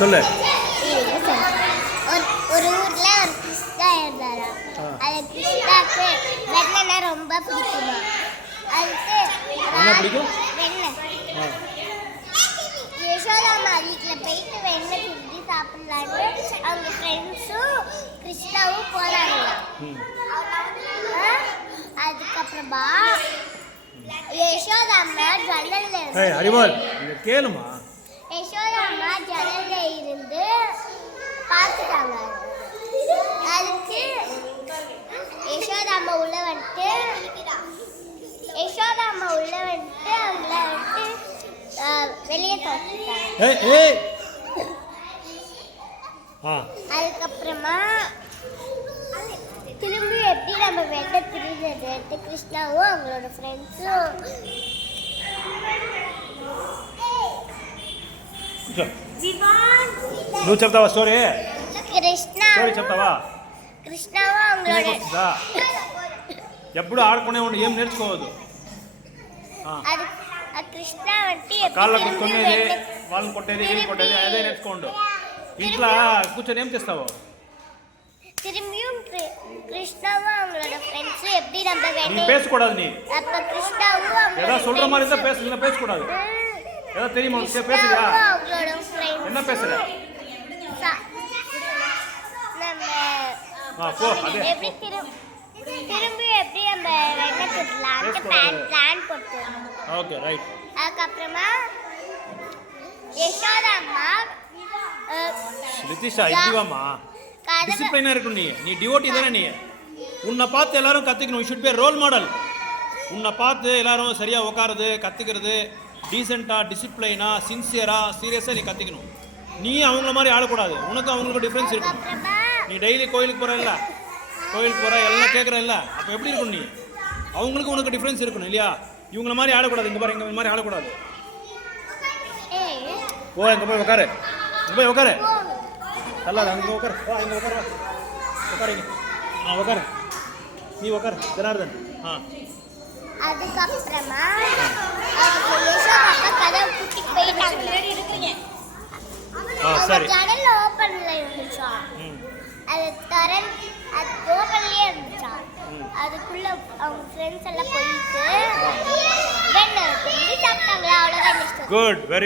சொல்லு. ஒரு ஊர்ல ஒரு கிருஷ்ணா இருந்தாரா. அது கிருஷ்ணாக்கு வெண்ணெய் ரொம்ப பிடிக்குமா. அதுக்கு என்ன பிடிக்கும்? வெண்ணெய். யசோதாமா வீட்டில் போயிட்டு வெண்ணெய் குடிச்சு சாப்பிடலான்னு அவங்க ஃப்ரெண்ட்ஸும் கிருஷ்ணாவும் போனாங்களாம். அதுக்கப்புறமா யசோதாமா கேளுமா. யசோதாமா ஜன்னல்ல இருந்து பார்த்துட்டாங்க. அதுக்கு யசோதாமா உள்ள வந்துட்டு அவங்கள வந்துட்டு வெளியே தோட்டாங்க. அதுக்கப்புறமா திரும்பி எப்படி நம்ம வெண்ண திருடுறது கிருஷ்ணாவும் அவங்களோட ஃப்ரெண்ட்ஸும் నువ్వు చెప్తావా స్టోరీ? కృష్ణావా అవங்களோட ఎప్పుడు ఆడుకునే ఉండి ఏం నేర్చుకోవద్దు. కృష్ణ వంటి కాళ్ళ కొట్టుకునేది, వాళ్ళని కొట్టేది, వీళ్ళు కొట్టేది అదే నేర్చుకోండు. ఇంట్లో కూర్చొని ఏం చేస్తావు? திரும்பியும் கிருஷ்ணாவும் அவங்களோட ஃப்ரெண்ட்ஸ் எப்படி நம்ம நீ பேசக்கூடாது. நீ அப்ப கிருஷ்ணாவும் ஏதோ சொல்ற மாதிரி இருந்தா இல்ல பேசக்கூடாது. ஏதோ தெரியுமா உனக்கு? பேசுறியா? அவங்களோட ஃப்ரெண்ட்ஸ் என்ன பேசுற? நம்ம போ அதே எப்படி திரும்பி எப்படி நம்ம வெண்ணெய் திருடலாம்னு பிளான் போட்டோம். Okay right. அதுக்கப்புறமா யசோதாம்மா லிதிஷா இதுவாமா டிசிப்ளினா இருக்கணும். நீ டிவோட்டி தானே. நீ உன்னை பார்த்து எல்லாரும் கற்றுக்கணும். You should be role model. உன்னை பார்த்து எல்லாரும் சரியாக உட்காருது, கற்றுக்கிறது, டீசெண்டாக, டிசிப்ளைனாக, சின்சியராக, சீரியஸாக நீ கற்றுக்கணும். நீ அவங்கள மாதிரி ஆடக்கூடாது. உனக்கு அவங்களுக்கு டிஃப்ரென்ஸ் இருக்கும். நீ டெய்லி கோயிலுக்கு போகிற இல்லை, கோயிலுக்கு போகிற எல்லாம் கேட்குற இல்லை, அப்போ எப்படி இருக்கும்? நீ அவங்களுக்கு உனக்கு டிஃப்ரென்ஸ் இருக்கணும் இல்லையா? இவங்கள மாதிரி ஆடக்கூடாது. இங்கே பாரு, இங்கே மாதிரி ஆடக்கூடாது. ஓ இங்கே போய் உட்காரு, இங்கே போய் உட்காரு. நல்லா அங்கே உட்காரு. இங்கே உட்காரு, உட்காருங்க. உட்காரு, நீ உட்காரு ஜனார்தன். அதுக்கப்புறமா யசோதாம்மா கதவை பூட்டிட்டு போயிட்டாங்க. சரி, ஜன்னல் ஓப்பன்ல இருந்துச்சா, அது ஓப்பன்லயே இருந்துச்சா. அதுக்குள்ள அவங்க ஃப்ரெண்ட்ஸ் எல்லாம் போயிட்டு வெண்ணெய் சாப்பிட்டாங்களா. அவ்வளோதான். Good, very